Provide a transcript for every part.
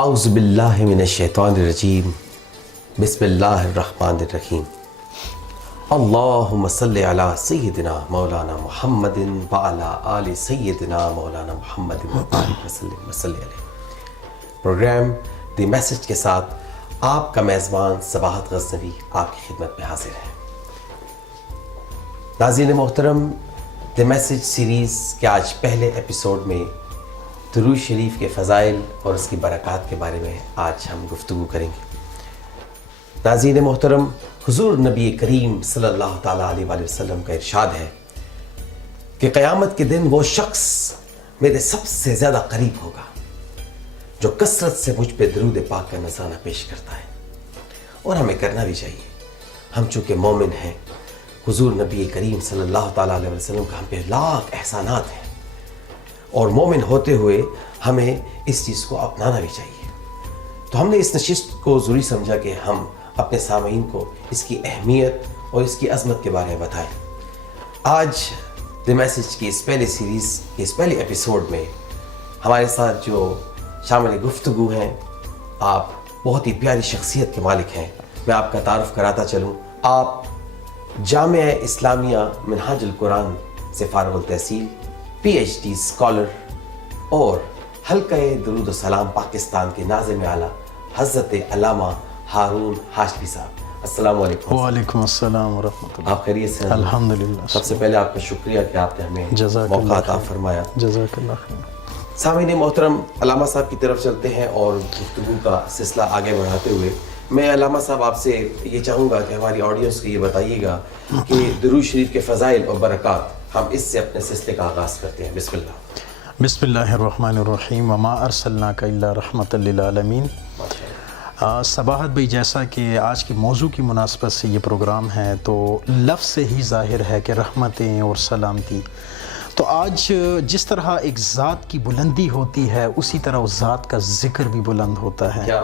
اعوذ باللہ من الشیطان الرجیم بسم اللہ الرحمن الرحیم اللہم صلی علی سیدنا مولانا محمد وعلی آل سیدنا مولانا محمد وبارک وسلم علیہ۔ پروگرام دی میسج کے ساتھ آپ کا میزبان صباحت غزنوی آپ کی خدمت میں حاضر ہے۔ ناظرین محترم، دی میسج سیریز کے آج پہلے ایپیسوڈ میں درود شریف کے فضائل اور اس کی برکات کے بارے میں آج ہم گفتگو کریں گے۔ ناظرین محترم، حضور نبی کریم صلی اللہ تعالیٰ علیہ وآلہ وسلم کا ارشاد ہے کہ قیامت کے دن وہ شخص میرے سب سے زیادہ قریب ہوگا جو کثرت سے مجھ پہ درود پاک کا نذرانہ پیش کرتا ہے، اور ہمیں کرنا بھی چاہیے۔ ہم چونکہ مومن ہیں، حضور نبی کریم صلی اللہ تعالیٰ علیہ وسلم کا ہم پہ لاکھ احسانات ہیں، اور مومن ہوتے ہوئے ہمیں اس چیز کو اپنانا بھی چاہیے۔ تو ہم نے اس نشست کو ضروری سمجھا کہ ہم اپنے سامعین کو اس کی اہمیت اور اس کی عظمت کے بارے میں بتائیں۔ آج دی میسج کی اس پہلے سیریز کے اس پہلے ایپیسوڈ میں ہمارے ساتھ جو شامل گفتگو ہیں، آپ بہت ہی پیاری شخصیت کے مالک ہیں۔ میں آپ کا تعارف کراتا چلوں، آپ جامعہ اسلامیہ منہاج القرآن سے فارغ التحصیل، پی ایچ ڈی اسکالر اور حلقہ درود و سلام پاکستان کے ناظم اعلیٰ حضرت علامہ ہارون ہاشمی صاحب۔ السلام علیکم۔ وعلیکم السلام ورحمۃ اللہ۔ آپ خیریت سے ہیں؟ الحمدللہ۔ سب سے پہلے آپ کا شکریہ کہ آپ نے ہمیں موقع عطا فرمایا۔ جزاک اللہ خیر۔ سامعین محترم، علامہ صاحب کی طرف چلتے ہیں اور گفتگو کا سلسلہ آگے بڑھاتے ہوئے میں علامہ صاحب آپ سے یہ چاہوں گا کہ ہماری آڈینس کو یہ بتائیے گا کہ درود شریف کے فضائل اور برکات، ہم اس سے اپنے سلسلے کا آغاز کرتے ہیں۔ بسم اللہ۔ بسم اللہ الرحمن الرحیم۔ وما ارسلناک الا رحمۃ للعالمین۔ صباحت بھائی، جیسا کہ آج کے موضوع کی مناسبت سے یہ پروگرام ہے تو لفظ سے ہی ظاہر ہے کہ رحمتیں اور سلامتی، تو آج جس طرح ایک ذات کی بلندی ہوتی ہے اسی طرح اس ذات کا ذکر بھی بلند ہوتا ہے۔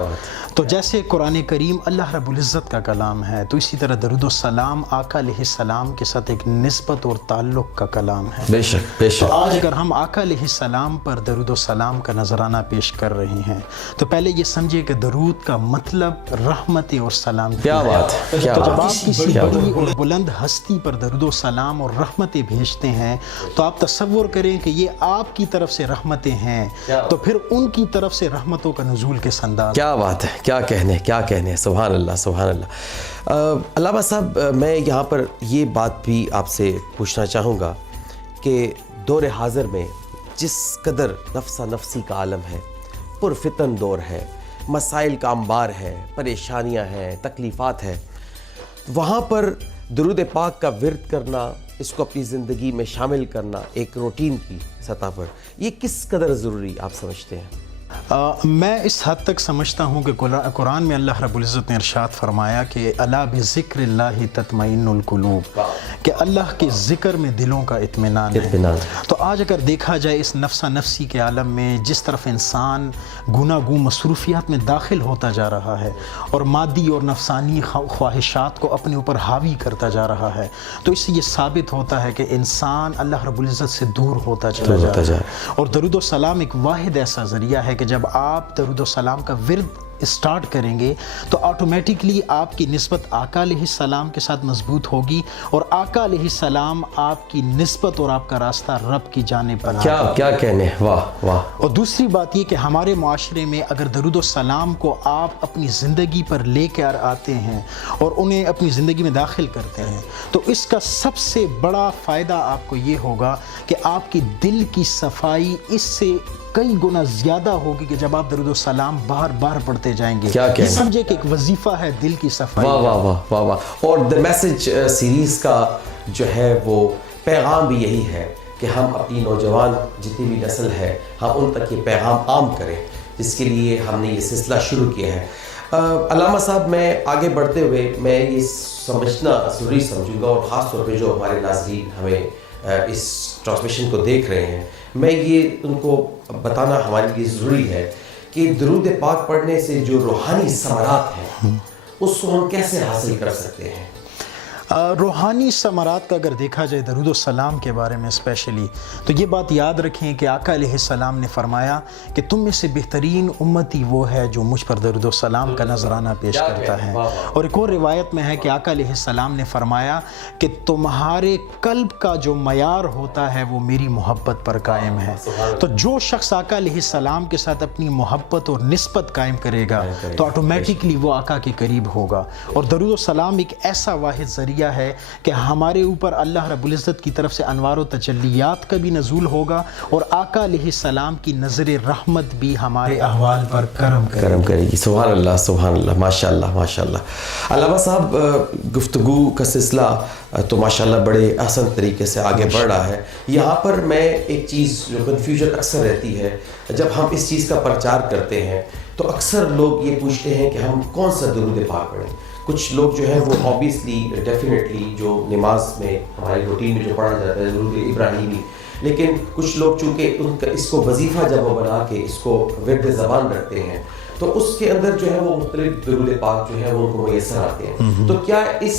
تو جیسے قرآن کریم اللہ رب العزت کا کلام ہے، تو اسی طرح درود و سلام آقا علیہ السلام کے ساتھ ایک نسبت اور تعلق کا کلام ہے۔ بے شک بے شک۔ تو آج اگر ہم آقا علیہ السلام پر درود و سلام کا نذرانہ پیش کر رہے ہیں تو پہلے یہ سمجھے کہ درود کا مطلب رحمت اور سلامتی۔ کیا بات ہے، کیا تو جب بات آپ کسی بڑی اور بلند ہستی پر درود و سلام اور رحمتیں بھیجتے ہیں تو آپ تصور کریں کہ یہ آپ کی طرف سے رحمتیں ہیں، تو پھر ان کی طرف سے رحمتوں کا نزول کس انداز۔ کیا بات ہے، کیا کہنے، سبحان اللہ سبحان اللہ۔ علامہ صاحب، میں یہاں پر یہ بات بھی آپ سے پوچھنا چاہوں گا کہ دور حاضر میں جس قدر نفسا نفسی کا عالم ہے، پرفتن دور ہے، مسائل کا انبار ہے، پریشانیاں ہیں، تکلیفات ہیں، وہاں پر درود پاک کا ورد کرنا، اس کو اپنی زندگی میں شامل کرنا ایک روٹین کی سطح پر، یہ کس قدر ضروری آپ سمجھتے ہیں؟ میں اس حد تک سمجھتا ہوں کہ قرآن میں اللہ رب العزت نے ارشاد فرمایا کہ الا بذکر اللہ تطمئن القلوب، کہ اللہ کے ذکر میں دلوں کا اطمینان ہے۔ تو آج اگر دیکھا جائے اس نفسا نفسی کے عالم میں جس طرف انسان گناگوں مصروفیات میں داخل ہوتا جا رہا ہے اور مادی اور نفسانی خواہشات کو اپنے اوپر حاوی کرتا جا رہا ہے، تو اس سے یہ ثابت ہوتا ہے کہ انسان اللہ رب العزت سے دور ہوتا چلا جا رہا ہے۔ اور درود و سلام ایک واحد ایسا ذریعہ ہے کہ جب آپ درود و سلام کا ورد اسٹارٹ کریں گے تو آٹومیٹکلی آپ کی نسبت آقا علیہ السلام کے ساتھ مضبوط ہوگی، اور آقا علیہ السلام آپ کی نسبت اور آپ کا راستہ رب کی جانب بنا۔ کیا کہنے، واہ واہ۔ اور دوسری بات یہ کہ ہمارے معاشرے میں اگر درود و سلام کو آپ اپنی زندگی پر لے کر آتے ہیں اور انہیں اپنی زندگی میں داخل کرتے ہیں تو اس کا سب سے بڑا فائدہ آپ کو یہ ہوگا کہ آپ کی دل کی صفائی اس سے کئی گنا زیادہ ہوگی کہ جب آپ درود و سلام بار بار پڑھتے جائیں گے۔ یہ سمجھے کہ ایک وظیفہ ہے دل کی صفائی۔ واہ واہ واہ واہ واہ۔ اور دی میسج سیریز کا جو ہے وہ پیغام بھی یہی ہے کہ ہم اپنی نوجوان جتنی بھی نسل ہے، ہم ان تک یہ پیغام عام کریں، جس کے لیے ہم نے یہ سلسلہ شروع کیا ہے۔ علامہ صاحب، میں آگے بڑھتے ہوئے میں یہ سمجھنا ضروری سمجھوں گا، اور خاص طور پہ جو ہمارے ناظرین ہمیں اس ٹرانسمیشن کو دیکھ رہے ہیں، میں یہ ان کو بتانا ہمارے لیے ضروری ہے کہ درود پاک پڑھنے سے جو روحانی ثمرات ہیں اس کو ہم کیسے حاصل کر سکتے ہیں؟ روحانی ثمرات کا اگر دیکھا جائے درود و سلام کے بارے میں اسپیشلی، تو یہ بات یاد رکھیں کہ آقا علیہ السلام نے فرمایا کہ تم میں سے بہترین امتی وہ ہے جو مجھ پر درود و سلام کا نذرانہ پیش کرتا ہے۔ اور ایک اور روایت میں ہے کہ آقا علیہ السلام نے فرمایا کہ تمہارے قلب کا جو معیار ہوتا ہے وہ میری محبت پر قائم ہے۔ تو جو شخص آقا علیہ السلام کے ساتھ اپنی محبت اور نسبت قائم کرے گا تو آٹومیٹکلی وہ آقا کے قریب ہوگا۔ اور درود و سلام ایک ایسا واحد ذریعہ ہے کہ ہمارے اوپر اللہ رب العزت کی طرف سے انوار و تجلیات کا بھی نزول ہوگا، اور آقا علیہ السلام کی نظر رحمت بھی ہمارے احوال پر کرم کرے گی۔ سبحان اللہ، سبحان اللہ، ماشاء اللہ، ماشاء اللہ۔ علامہ صاحب، گفتگو کا سلسلہ تو ماشاءاللہ بڑے آسان طریقے سے آگے بڑھ رہا ہے۔ یہاں پر میں ایک چیز جو کنفیوژن اکثر رہتی ہے، جب ہم اس چیز کا پرچار کرتے ہیں تو اکثر لوگ یہ پوچھتے ہیں کہ ہم کون سا درود پاک پڑھیں۔ کچھ لوگ جو ہیں وہ آبویسلی ڈیفینیٹلی جو نماز میں ہماری روٹین میں جو پڑھا جاتا ہے درود ابراہیمی، لیکن کچھ لوگ چونکہ اس کو وظیفہ جب وہ بنا کے اس کو ورد زبان رکھتے ہیں تو اس کے اندر جو ہے وہ مختلف درود پاک جو ہے وہ ان کو میسر آتے ہیں۔ تو کیا اس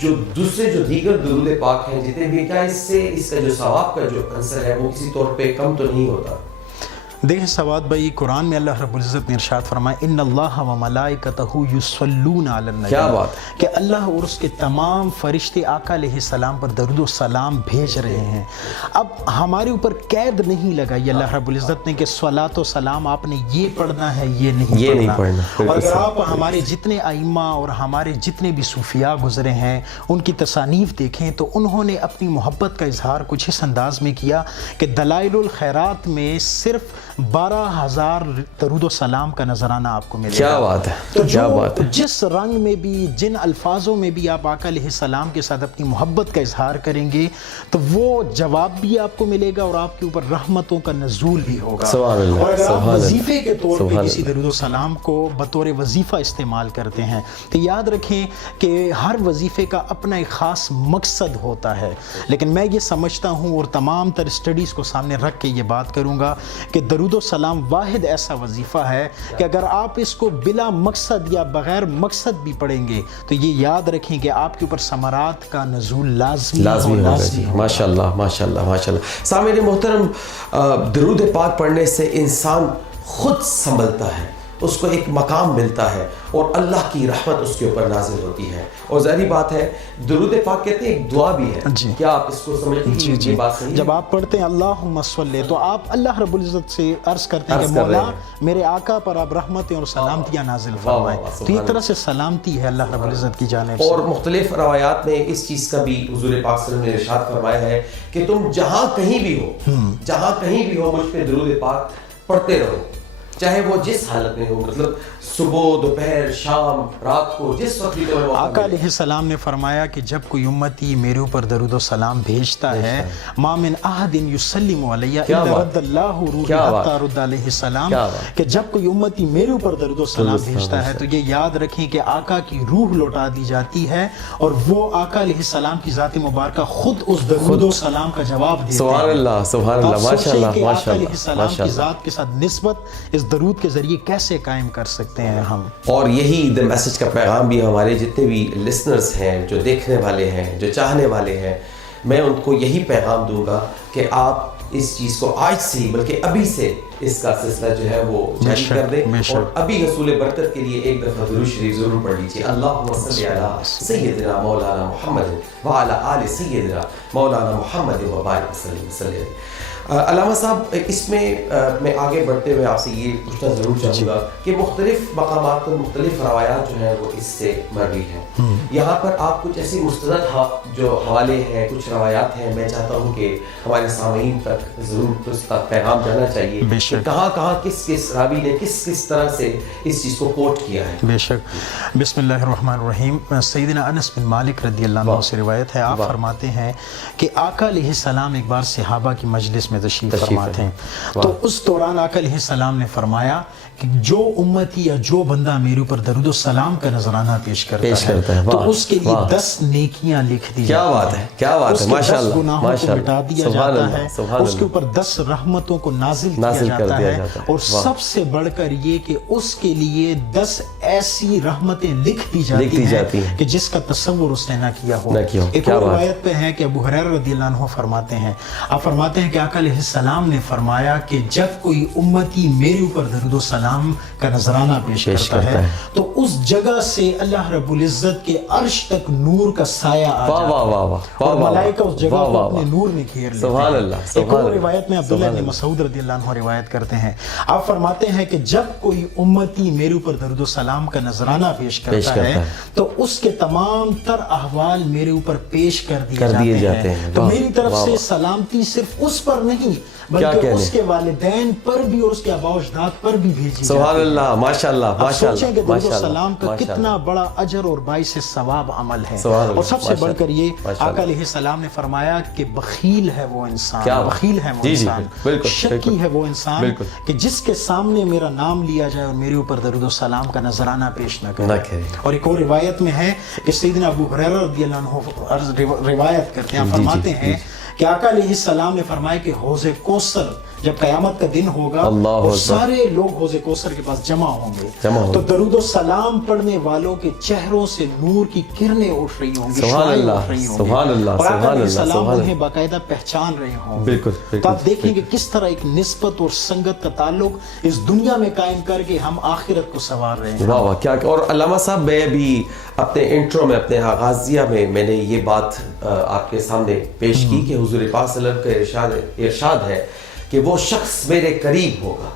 جو دوسرے جو دیگر درود پاک ہیں جتنے بھی، کیا اس سے اس کا جو ثواب کا جو عنصر ہے وہ کسی طور پہ کم تو نہیں ہوتا؟ دیکھیں سواد بھائی، قرآن میں اللہ رب العزت نے ارشاد فرمایا ان اللہ و ملائکتہ یصلون علی النبی، کیا بات کہ اللہ اور اس کے تمام فرشتے آقا علیہ السلام پر درود و سلام بھیج رہے ہیں۔ اب ہمارے اوپر قید نہیں لگائی اللہ رب العزت نے کہ صلاۃ و سلام آپ نے یہ پڑھنا ہے، یہ نہیں پڑھنا۔ اور اگر آپ ہمارے جتنے ائمہ اور ہمارے جتنے بھی صوفیاء گزرے ہیں ان کی تصانیف دیکھیں تو انہوں نے اپنی محبت کا اظہار کچھ اس انداز میں کیا کہ دلائل الخیرات میں صرف 12,000 درود و سلام کا نذرانہ آپ کو ملے گا۔ کیا بات ہے، تو کیا بات ہے۔ جس رنگ میں بھی، جن الفاظوں میں بھی آپ آقا علیہ السلام کے ساتھ اپنی محبت کا اظہار کریں گے تو وہ جواب بھی آپ کو ملے گا اور آپ کے اوپر رحمتوں کا نزول بھی ہوگا۔ سبحان اللہ، اور اگر آپ سبحان وظیفے کے طور سبحان پہ کسی درود و سلام کو بطور وظیفہ استعمال کرتے ہیں تو یاد رکھیں کہ ہر وظیفے کا اپنا ایک خاص مقصد ہوتا ہے، لیکن میں یہ سمجھتا ہوں اور تمام تر اسٹڈیز کو سامنے رکھ کے یہ بات کروں گا کہ درود و سلام واحد ایسا وظیفہ ہے کہ اگر آپ اس کو بلا مقصد یا بغیر مقصد بھی پڑھیں گے تو یہ یاد رکھیں کہ آپ کے اوپر ثمرات کا نزول لازمی ہوگا جی۔ ماشاء اللہ، ماشاء اللہ، ماشاء اللہ۔ سامعین محترم، درود پاک پڑھنے سے انسان خود سنبھلتا ہے، اس کو ایک مقام ملتا ہے اور اللہ کی رحمت اس کے اوپر نازل ہوتی ہے۔ اور ظاہری بات ہے درود پاک کہتے ہیں ایک دعا بھی ہے جی۔ کیا آپ اس کو سمجھتے ہیں؟ جی، یہ بات صحیح ہے؟ جب آپ پڑھتے ہیں اللہم صلی تو آپ اللہ رب العزت سے عرض کرتے ہیں کہ مولا میرے آقا پر آپ رحمتیں اور سلامتیاں نازل فرمائیں، تو یہ طرح سے سلامتی ہے اللہ رب العزت کی جانب سے۔ اور مختلف روایات میں اس چیز کا بھی حضور پاک صلی اللہ علیہ وسلم نے ارشاد فرمایا ہے کہ تم جہاں کہیں بھی ہو مجھ پہ درود پاک پڑھتے رہو، چاہے وہ جس حالت میں ہو، مطلب صبح، دوپہر، شام، رات کو، جس وقت بھی تمہیں موقع آقا علیہ السلام نے فرمایا کہ جب کوئی امتی میرے اوپر درود و سلام بھیجتا ہے ما من احد یسلم علی الا رد اللہ روحی حتی رد علیہ السلام، کہ جب کوئی امتی میرے اوپر درود و سلام بھیجتا ہے تو یہ یاد رکھیں کہ آقا کی روح لوٹا دی جاتی ہے اور وہ آقا علیہ السلام کی ذات مبارکہ خود اس درود و سلام کا جواب دیتے ہیں۔ سبحان اللہ، سبحان اللہ، ماشاء اللہ، کہ ماشاء آقا علیہ اللہ، السلام کی ذات کے ساتھ نسبت اس درود کے ذریعے کیسے قائم کر سکتے ہیں ہم۔ اور یہی دی میسج کا پیغام بھی ہمارے جتنے بھی لسنرز ہیں، جو دیکھنے والے ہیں، جو چاہنے والے ہیں، میں ان کو یہی پیغام دوں گا کہ آپ اس چیز کو آج سے ہی بلکہ ابھی سے اس کا سلسلہ جو ہے وہ جاری کر دیں اور ابھی حصول برکت کے لیے ایک دفعہ درود شریف ضرور پڑھ لیجیے۔ اللہم صلی علی سیدنا مولانا محمد وعلی آل سیدنا مولانا محمد وبارک وسلم۔ علامہ صاحب، اس میں میں آگے بڑھتے ہوئے آپ سے یہ پوچھنا ضرور چاہوں گا کہ مختلف مقامات پر مختلف روایات جو ہیں وہ اس سے مروی ہیں، یہاں پر آپ کچھ ایسی مستند جو حوالے ہیں، کچھ روایات ہیں، میں چاہتا ہوں کہ ہمارے سامعین تک ضرور اس کا پیغام جانا چاہیے کہ کہاں کہاں کس راوی نے کس طرح سے اس چیز کو کوٹ کیا ہے۔ بے شک۔ بسم اللہ الرحمن الرحیم۔ سیدنا انس بن مالک رضی اللہ عنہ سے روایت ہے، آپ فرماتے ہیں کہ آقا علیہ السلام ایک بار صحابہ کی مجلس میں تشریف فرما تھے، تو اس دوران آقا علیہ السلام نے فرمایا کہ جو امتی یا جو بندہ میرے اوپر درود و سلام کا نظرانہ پیش کرتا ہے تو اس کے لیے 10 نیکیاں لکھ دی جاتی ہیں۔ کیا بات ہے، کیا بات ہے، ماشاء اللہ، 10 گناہوں کو مٹا دیا جاتا ہے، اس کے اوپر 10 رحمتوں کو نازل کیا جاتا ہے، اور سب سے بڑھ کر یہ کہ اس کے لیے 10 ایسی رحمتیں لکھ دی جاتی ہیں کہ جس کا تصور اس نے نہ کیا ہو. ایک اور روایت پہ ہے کہ ابو ہریرہ رضی اللہ عنہ فرماتے ہیں، آپ فرماتے ہیں کہ آقا علیہ السلام نے فرمایا کہ جب کوئی امتی میرے اوپر درود و سلام کا نذرانہ پیش کرتا ہے تو اس جگہ سے اللہ رب العزت کے عرش تک نور کا سایہ آ جاتا ہے اور ملائکہ اس جگہ کو اپنے نور میں گھیر لیتے ہیں. ایک اور روایت میں عبداللہ بن مسعود رضی اللہ عنہ روایت کرتے ہیں، آپ فرماتے ہیں کہ جب کوئی امتی میرے اوپر درود و سلام کا نذرانہ پیش کرتا ہے تو اس کے تمام تر احوال میرے اوپر پیش کر دیے جاتے ہیں. تو میری طرف سے سلامتی صرف اس پر نہیں بلکہ اس کے والدین پر بھی اور اس کے آباء و اجداد پر بھی بھیجی. سبحان اللہ، ماشاءاللہ ماشاءاللہ. سوچیں کہ درود و سلام کا کتنا بڑا اجر اور باعث ثواب عمل ہے. اور سب سے بڑھ کر یہ آقا علیہ السلام نے فرمایا کہ بخیل ہے وہ انسان، بخیل ہے وہ انسان، شکی ہے وہ انسان کہ جس کے سامنے میرا نام لیا جائے اور میرے اوپر درود و سلام کا نذرانہ پیش نہ کرے. اور ایک اور روایت میں ہے کہ سیدنا ابو ہریرہ رضی اللہ عنہ روایت کرتے ہیں، فرماتے ہیں کہ آقا علیہ السلام نے فرمایا کہ حوض کوثر جب قیامت کا دن ہوگا اور سارے لوگ حوض کوثر کے پاس جمع ہوں گے تو درود و سلام پڑھنے والوں کے چہروں سے نور کی کرنیں اٹھ رہی ہوں گی، شعاعیں اٹھ رہی ہوں گی اور آقا علیہ السلام انہیں باقاعدہ پہچان رہے ہوں گے. تو آپ دیکھیں کہ کس طرح ایک نسبت اور سنگت کا تعلق اس دنیا میں قائم کر کے ہم آخرت کو سنوار رہے ہیں. واہ واہ کیا. اور علامہ صاحب میں بھی اپنے انٹرو میں اپنے آغازیہ میں نے یہ بات آپ کے سامنے پیش کی کہ حضور پاک صلی اللہ علیہ وسلم کا ارشاد ہے کہ وہ شخص میرے قریب ہوگا،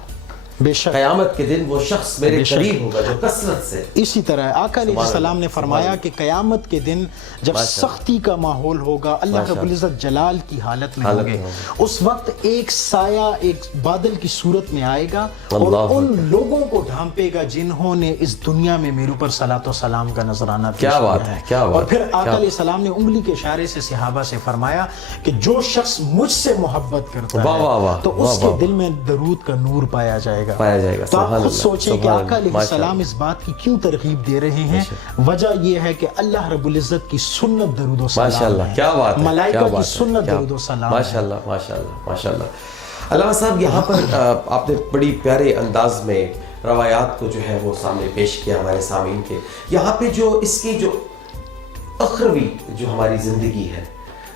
بے شک قیامت کے دن وہ شخص میرے قریب ہوگا جو کثرت سے. اسی طرح آقا علیہ السلام نے فرمایا کہ قیامت کے دن جب سختی کا ماحول ہوگا، اللہ رب العزت جلال کی حالت میں ہوں گے، اس وقت ایک سایہ ایک بادل کی صورت میں آئے گا اور ان لوگوں کو ڈھانپے گا جنہوں نے اس دنیا میں میرے اوپر صلاۃ و سلام کا نذرانہ پیش کیا ہے. اور پھر آقا علیہ السلام نے انگلی کے اشارے سے صحابہ سے فرمایا کہ جو شخص مجھ سے محبت کرتا ہے تو اس کے دل میں درود کا نور پایا جائے گا. تو آپ خود سوچیں کہ آقا علیہ السلام اس بات کی کیوں ترغیب دے رہے ہیں. وجہ یہ ہے کہ اللہ رب العزت کی سنت درود و سلام ہے، ملائکہ کی سنت درود و سلام ہے. ماشاءاللہ ماشاءاللہ ماشاءاللہ. علامہ صاحب یہاں پر آپ نے بڑی پیارے انداز میں روایات کو جو ہے وہ سامنے پیش کیا ہمارے سامعین کے. یہاں پہ جو اس کی جو اخروی جو ہماری زندگی ہے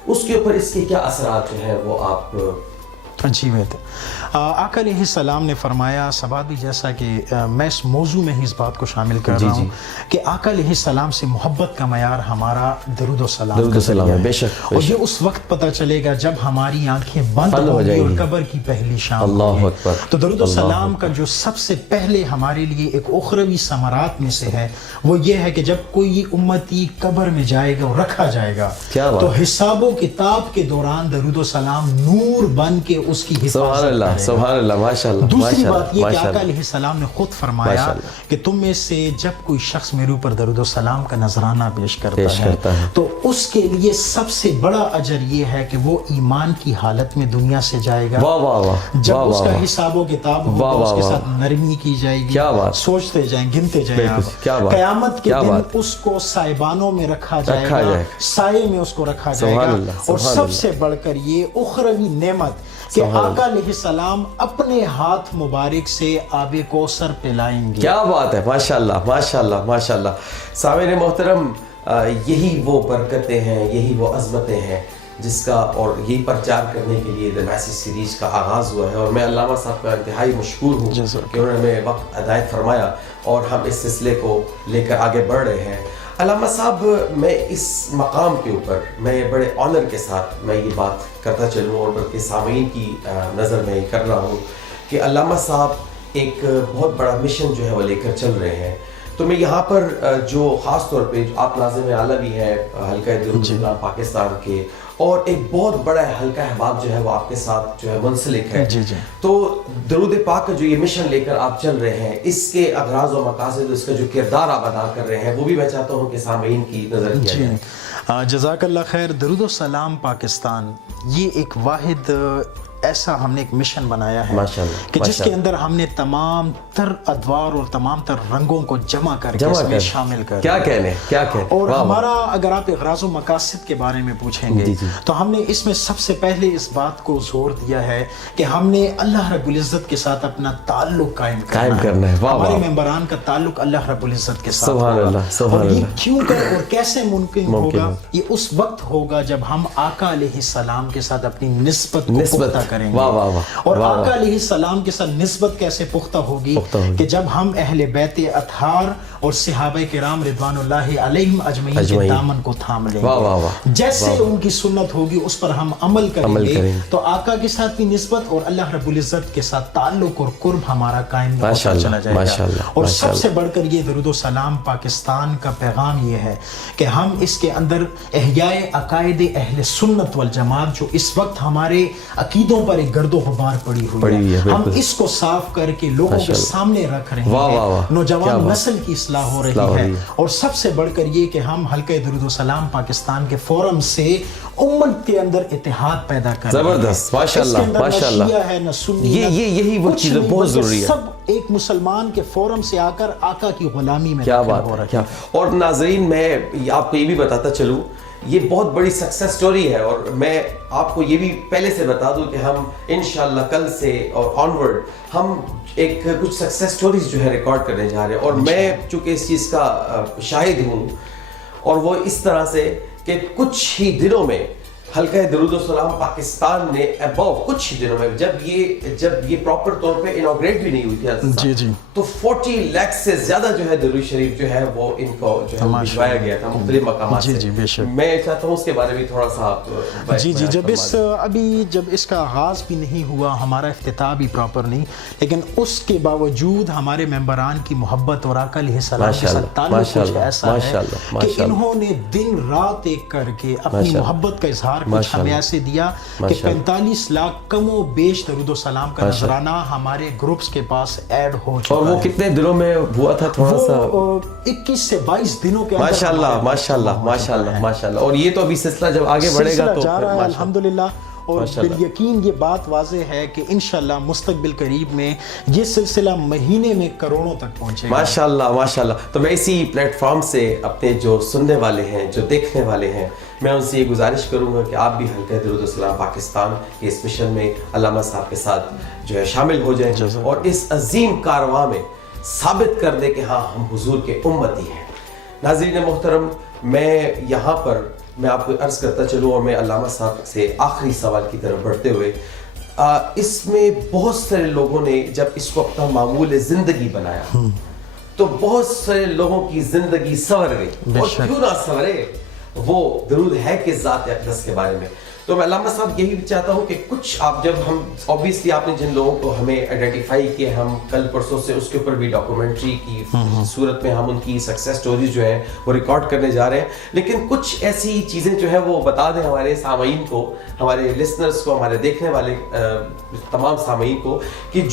اس کے اوپر اس کے کیا اثرات جو ہے وہ آپ جی بات ہے. آقا علیہ السلام نے فرمایا سبات بھی جیسا کہ میں اس موضوع میں ہی اس بات کو شامل کر رہا ہوں کہ آقا علیہ السلام سے محبت کا معیار ہمارا درود و سلام ہے. بے شک. اور یہ اس وقت پتہ چلے گا جب ہماری آنکھیں بند ہو جائیں اور قبر کی پہلی شام ہوگی. تو درود و سلام کا جو سب سے پہلے ہمارے لیے ایک اخروی ثمرات میں سے ہے وہ یہ ہے کہ جب کوئی امتی قبر میں جائے گا اور رکھا جائے گا تو حساب و کتاب کے دوران درود و سلام نور بن کے اس کی حفاظت. سبحان اللہ ماشاءاللہ. دوسری بات یہ کہ آقا علیہ السلام نے خود فرمایا کہ تم میں سے جب کوئی شخص میرے اوپر درود و سلام کا نذرانہ پیش کرتا ہے تو اس کے لیے سب سے بڑا اجر یہ ہے کہ وہ ایمان کی حالت میں دنیا سے جائے گا. جب اس کا حساب و کتاب ہوگا اس کے ساتھ نرمی کی جائے گی، سوچتے جائیں گنتے جائیں آپ. قیامت کے دن اس کو سائبانوں میں رکھا جائے گا، سائے میں اس کو رکھا جائے گا. اور سب سے بڑھ کر یہ اخروی نعمت کہ آقا علیہ السلام اپنے ہاتھ مبارک سے آب کوثر پلائیں گے. کیا بات ہے. ماشاءاللہ ماشاءاللہ ماشاءاللہ. سامعین محترم یہی وہ برکتیں ہیں، یہی وہ عظمتیں ہیں جس کا اور یہی پرچار کرنے کے لیے دی میسیج سیریز کا آغاز ہوا ہے. اور میں علامہ صاحب کا انتہائی مشکور ہوں کہ انہوں نے ہمیں وقت عنایت فرمایا اور ہم اس سلسلے کو لے کر آگے بڑھ رہے ہیں. علامہ صاحب میں اس مقام کے اوپر میں بڑے آنر کے ساتھ میں یہ بات کرتا چلوں اور بلکہ سامعین کی نظر میں یہ کر رہا ہوں کہ علامہ صاحب ایک بہت بڑا مشن جو ہے وہ لے کر چل رہے ہیں. تو میں یہاں پر جو خاص طور پہ آپ ناظم اعلیٰ بھی ہے حلقہ درود پاکستان کے اور ایک بہت بڑا حلقہ احباب جو ہے وہ آپ کے ساتھ جو ہے منسلک ہے. تو درود پاک کا جو یہ مشن لے کر آپ چل رہے ہیں اس کے اغراض و مقاصد اس کا جو کردار آپ ادا کر رہے ہیں وہ بھی میں چاہتا ہوں کہ سامعین کی نظر کیا جائے. جزاک اللہ خیر. درود و سلام پاکستان یہ ایک واحد ایسا ہم نے ایک مشن بنایا ہے ماشاءاللہ، کہ جس کے اندر ہم نے تمام تر ادوار اور تمام تر رنگوں کو جمع کر کے اس میں شامل کر کیا کہنے اور ہمارا اگر آپ اغراض و مقاصد کے بارے میں پوچھیں گے تو ہم نے اس میں سب سے پہلے اس بات کو زور دیا ہے کہ ہم نے اللہ رب العزت کے ساتھ اپنا تعلق قائم کرنا ہے. ہمارے ممبران کا تعلق اللہ رب العزت کے ساتھ ہوگا. اور یہ کیوں کر اور کیسے ممکن ہوگا؟ یہ اس وقت ہوگا جب ہم آقا علیہ السلام کے ساتھ اپنی نسبت کو پختہ کریں گے. اور آقا علیہ السلام کے ساتھ نسبت کیسے پختہ ہوگی کہ جب ہم اہل بیت اطہار اور صحابہ کرام رضوان اللہ علیہم اجمعین کے دامن کو تھام لیں گے. جیسے ان کی سنت ہوگی اس پر ہم عمل کریں گے تو آقا کے ساتھ بھی نسبت اور اللہ رب العزت کے ساتھ تعلق اور قرب ہمارا قائم چلا جائے گا. اور سب سے بڑھ کر یہ درود و سلام پاکستان کا پیغام یہ ہے کہ ہم اس کے اندر احیاء عقائد اہل سنت والجماعت جو اس وقت ہمارے عقیدوں پر ایک گرد و غبار پڑی ہوئی ہے ہم اس کو صاف کر کے لوگوں کے سامنے رکھ رہے ہیں. نوجوان نسل کی اصلاح ہو رہی ہے. اور سب سے بڑھ کر یہ کہ ہم حلقہ درود و سلام پاکستان کے فورم سے امت کے اندر اتحاد پیدا کر رہے ہیں. زبردست، ماشاءاللہ ماشاءاللہ. یہی وہ چیز بہت ضروری ہے. سب ایک مسلمان کے فورم سے آ کر آقا کی غلامی میں کیا بات ہے. اور ناظرین میں آپ کو یہ بھی بتاتا چلوں یہ بہت بڑی سکسس سٹوری ہے. اور میں آپ کو یہ بھی پہلے سے بتا دوں کہ ہم انشاءاللہ کل سے اور آنورڈ ہم ایک کچھ سکسس سٹوریز جو ہے ریکارڈ کرنے جا رہے ہیں. اور میں چونکہ اس چیز کا شاہد ہوں اور وہ اس طرح سے کہ کچھ ہی دنوں میں حلقہ درود و سلام پاکستان نے کچھ ہی دنوں میں جب یہ پراپر طور پہ انوگریٹ بھی نہیں ہوئی تھی تو 40 لاکھ سے زیادہ جو ہے درود شریف جو ہے وہ ان کو جو ہے بھجوایا گیا تھا مختلف مقامات سے. میں چاہتا ہوں اس کے بارے میں تھوڑا سا جب اس کا آغاز بھی نہیں ہوا ہمارا افتتاح بھی پراپر نہیں لیکن اس کے باوجود ہمارے ممبران کی محبت اور آقا علیہ السلام کے ساتھ تعلق کچھ ایسا ہے کہ انہوں نے دن رات ایک کر کے اپنی محبت کا اظہار کچھ ہمیں ایسے دیا کہ 45 لاکھ کم و بیش درود و سلام کا نذرانہ ہمارے گروپس کے پاس ایڈ ہو چکا ہے. اور وہ کتنے دنوں میں ہوا تھا؟ تھوڑا سا 21 سے 22 دنوں کے اندر. ماشاءاللہ ماشاءاللہ ماشاءاللہ ماشاءاللہ. اور یہ تو ابھی سلسلہ جب آگے بڑھے گا تو الحمدللہ. اور بالیقین یہ بات واضح ہے کہ انشاءاللہ مستقبل قریب میں یہ سلسلہ مہینے میں کروڑوں تک پہنچے گا. ماشاءاللہ ماشاءاللہ. تو میں اسی پلیٹ فارم سے اپنے جو سننے والے ہیں جو دیکھنے والے ہیں میں ان سے یہ گزارش کروں گا کہ آپ بھی حلقہ درود و سلام پاکستان کے اس مشن میں علامہ صاحب کے ساتھ جو ہے شامل ہو جائیں اور اس عظیم کارواں میں ثابت کر دیں کہ ہاں ہم حضور کے امتی ہیں. ناظرین محترم میں یہاں پر میں آپ کو عرض کرتا چلوں اور میں علامہ صاحب سے آخری سوال کی طرف بڑھتے ہوئے اس میں بہت سارے لوگوں نے جب اس کو اپنا معمول زندگی بنایا تو بہت سارے لوگوں کی زندگی سنور گئی. اور کیوں نہ سنورے؟ وہ درود ہے کہ ذات اقدس کے بارے میں. تو میں علامہ صاحب یہی چاہتا ہوں کہ کچھ آپ جب ہم اوبیسلی آپ نے جن لوگوں کو ہمیں آئیڈینٹیفائی کیے ہم کل پرسوں سے اس کے اوپر بھی ڈاکومنٹری کی صورت میں ہم ان کی سکسیس سٹوریز جو ہیں وہ ریکارڈ کرنے جا رہے ہیں. لیکن کچھ ایسی چیزیں جو ہے وہ بتا دیں ہمارے سامعین کو, ہمارے لسنرز کو, ہمارے دیکھنے والے تمام سامعین کو کہ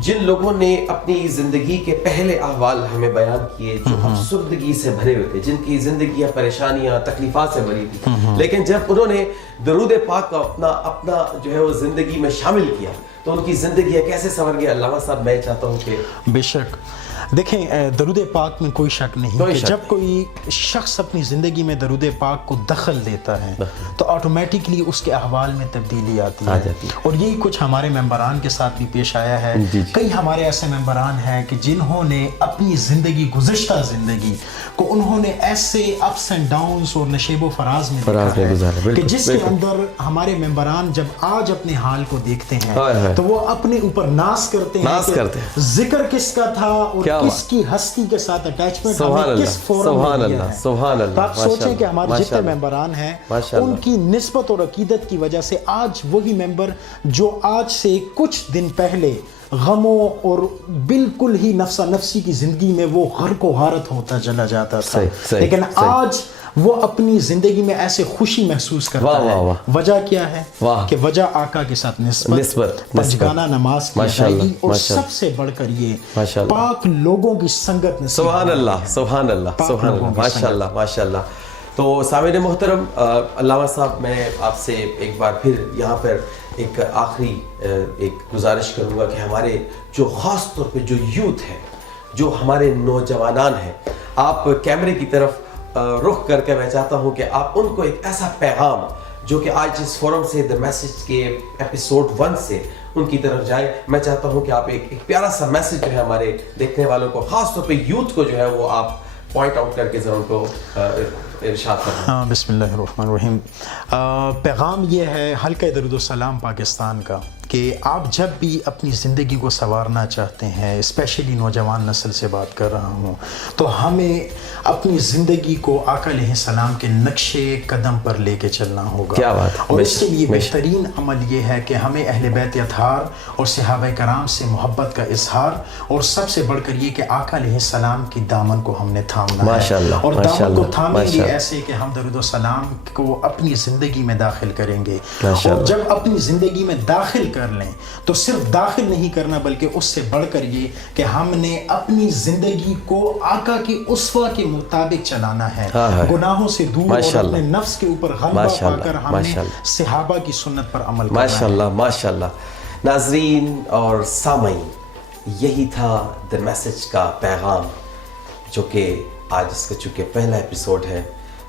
جن لوگوں نے اپنی زندگی کے پہلے احوال ہمیں بیان کیے جو افسردگی سے بھرے ہوئے تھے, جن کی زندگیاں پریشانیاں تکلیفات سے بھری تھی, لیکن جب انہوں نے درود پاک کو اپنا جو ہے وہ زندگی میں شامل کیا تو ان کی زندگیاں کیسے سنور گئی. علامہ صاحب میں چاہتا ہوں کہ بے شک دیکھیں درود پاک میں کوئی شک نہیں کہ جب کوئی شخص اپنی زندگی میں درود پاک کو دخل دیتا ہے تو آٹومیٹکلی اس کے احوال میں تبدیلی آتی ہے. اور یہی کچھ ہمارے ممبران کے ساتھ بھی پیش آیا ہے. کئی ہمارے ایسے ممبران ہیں کہ جنہوں نے اپنی زندگی گزشتہ زندگی کو انہوں نے ایسے اپس اینڈ ڈاؤنز اور نشیب و فراز میں دیکھا ہے کہ جس کے اندر ہمارے ممبران جب آج اپنے حال کو دیکھتے ہیں تو وہ اپنے اوپر ناز کرتے ہیں کہ ذکر کس کا تھا اور کس کی ہستی کے ساتھ اٹیچمنٹ ہمیں کس فورم میں دیا ہے. تو آپ سوچیں کہ ہمارے جتنے ممبران ہیں ان کی نسبت اور عقیدت کی وجہ سے آج وہی ممبر جو آج سے کچھ دن پہلے غموں اور بالکل ہی نفسا نفسی کی زندگی میں وہ غرق و غارت ہوتا چلا جاتا تھا, لیکن آج وہ اپنی زندگی میں ایسے خوشی محسوس کرتا ہے. وجہ کیا ہے کہ وجہ آقا کے ساتھ نسبت, پنجگانہ نماز کی ادائیگی اور سب سے بڑھ کر یہ پاک لوگوں کی سنگت نصیب. سبحان اللہ سبحان اللہ سبحان اللہ ماشاءاللہ ماشاءاللہ. تو سامعین محترم، علامہ صاحب میں آپ سے ایک بار پھر یہاں پر ایک آخری ایک گزارش کروں گا کہ ہمارے جو خاص طور پہ جو یوتھ ہے، جو ہمارے نوجوانان ہیں، آپ کیمرے کی طرف رخ کر کے میں چاہتا ہوں کہ آپ ان کو ایک ایسا پیغام جو کہ آج اس فورم سے دا میسج کے ایپیسوڈ 1 سے ان کی طرف جائے، میں چاہتا ہوں کہ آپ ایک پیارا سا میسج جو ہے ہمارے دیکھنے والوں کو، خاص طور پہ یوتھ کو جو ہے وہ آپ پوائنٹ آؤٹ کر کے ذرا ان کو ارشاد کریں۔ بسم اللہ الرحمن الرحیم۔ پیغام یہ ہے حلقہ درود و سلام پاکستان کا کہ آپ جب بھی اپنی زندگی کو سنوارنا چاہتے ہیں، اسپیشلی نوجوان نسل سے بات کر رہا ہوں، تو ہمیں اپنی زندگی کو آقا علیہ السلام کے نقشے قدم پر لے کے چلنا ہوگا۔ کیا بات! اور اس کے لیے بہترین عمل یہ ہے کہ ہمیں اہل بیت اطہار اور صحابہ کرام سے محبت کا اظہار، اور سب سے بڑھ کر یہ کہ آقا علیہ السلام کی دامن کو ہم نے تھامنا ہے، اور دامن کو تھامیں گے ایسے کہ ہم درود و سلام کو اپنی زندگی میں داخل کریں گے۔ اور جب اپنی زندگی میں داخل کر لیں تو صرف داخل نہیں کرنا، بلکہ اس سے بڑھ کر یہ کہ ہم نے اپنی زندگی کو آقا کی اسوہ کے مطابق چلانا ہے، گناہوں سے دور اور اپنے نفس کے اوپر غلبہ پا کر ہم نے صحابہ کی سنت پر عمل کرنا ہے۔ ماشاءاللہ ماشاءاللہ۔ ناظرین اور سامعین، یہی تھا دا میسج کا پیغام، جو کہ آج اس کا چونکہ پہلا ایپیسوڈ ہے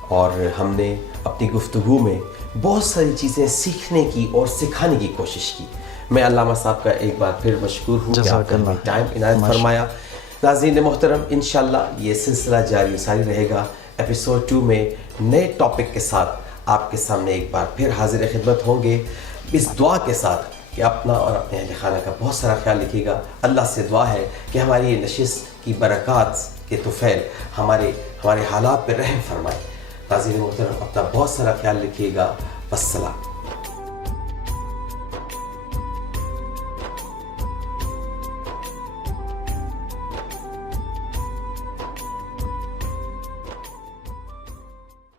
اور ہم نے اپنی گفتگو میں بہت ساری چیزیں سیکھنے کی اور سکھانے کی کوشش کی۔ میں علامہ صاحب کا ایک بار پھر مشکور ہوں کہ آپ نے ٹائم عنایت فرمایا۔ ناظرین محترم، انشاءاللہ یہ سلسلہ جاری و ساری رہے گا۔ ایپیسوڈ 2 میں نئے ٹاپک کے ساتھ آپ کے سامنے ایک بار پھر حاضر خدمت ہوں گے، اس دعا کے ساتھ کہ اپنا اور اپنے اہل خانہ کا بہت سارا خیال رکھیے گا۔ اللہ سے دعا ہے کہ ہماری یہ نشست کی برکات کے طفیل ہمارے حالات پہ رحم فرمائے۔ ناظرین محترم، اپنا بہت سارا خیال رکھیے گا۔ والسلام۔